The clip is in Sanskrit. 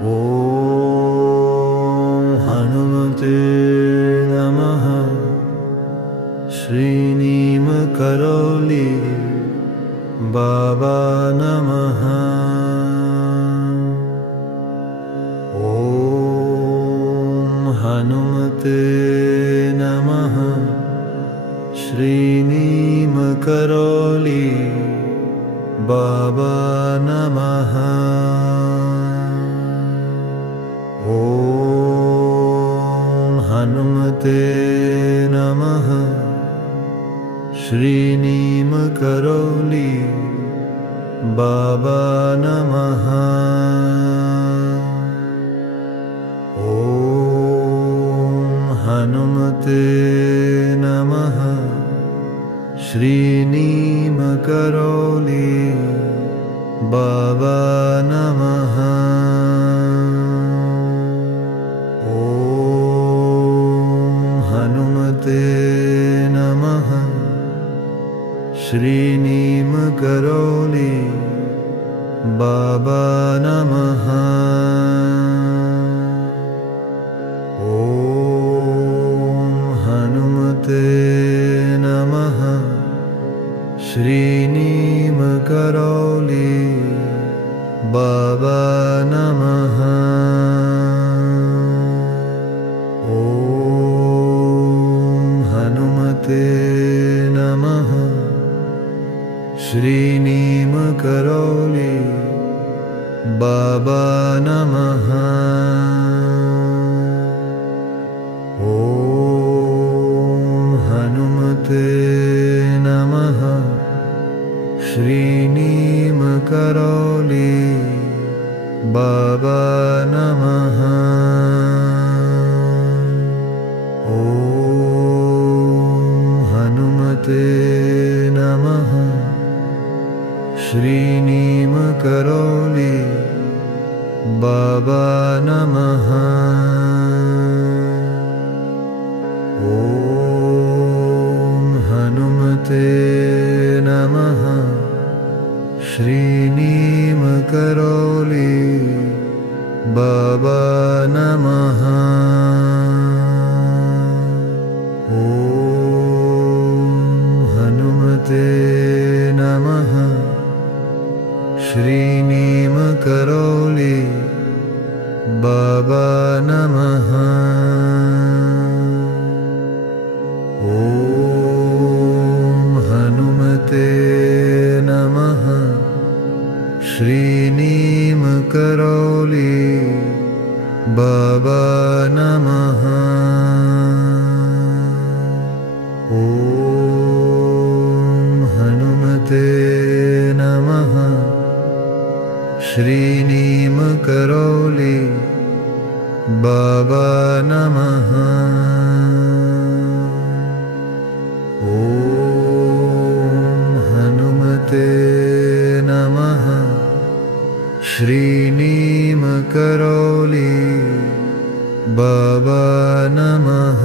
ॐ हनुमते नमः। श्रीनीमकरोली बाबा नमः। ॐ हनुमते नमः। श्रीनीमकरोली बाबा नमः। ॐ हनुमते नमः। श्रीनीमकरोली बाबा नमः। ॐ हनुमते नमः। श्रीनीमकरोली बाबा नमः। हनुमते नमः। श्रीनीमकरोली बाबा नमः। ॐ हनुमते नमः। श्रीनीमकरोली बाबा नमः। हनुमते नमः। श्रीनीमकरोली बाबा नमः। ॐ हनुमते नमः। श्रीनीमकरोली बाबा नमः। हनुमते नमः। श्रीनीमकरोली बाबा नमः। ॐ हनुमते नमः। श्रीनीमकरोली बाबा नमः। हनुमते नमः। श्रीनीमकरोली बाबा नमः। ॐ हनुमते नमः। श्रीनीमकरोली बाबा नमः। हनुमते नमः। श्रीनीमकरोली बाबा नमः। हनुमते नमः। श्रीनीमकरोली बाबा नमः।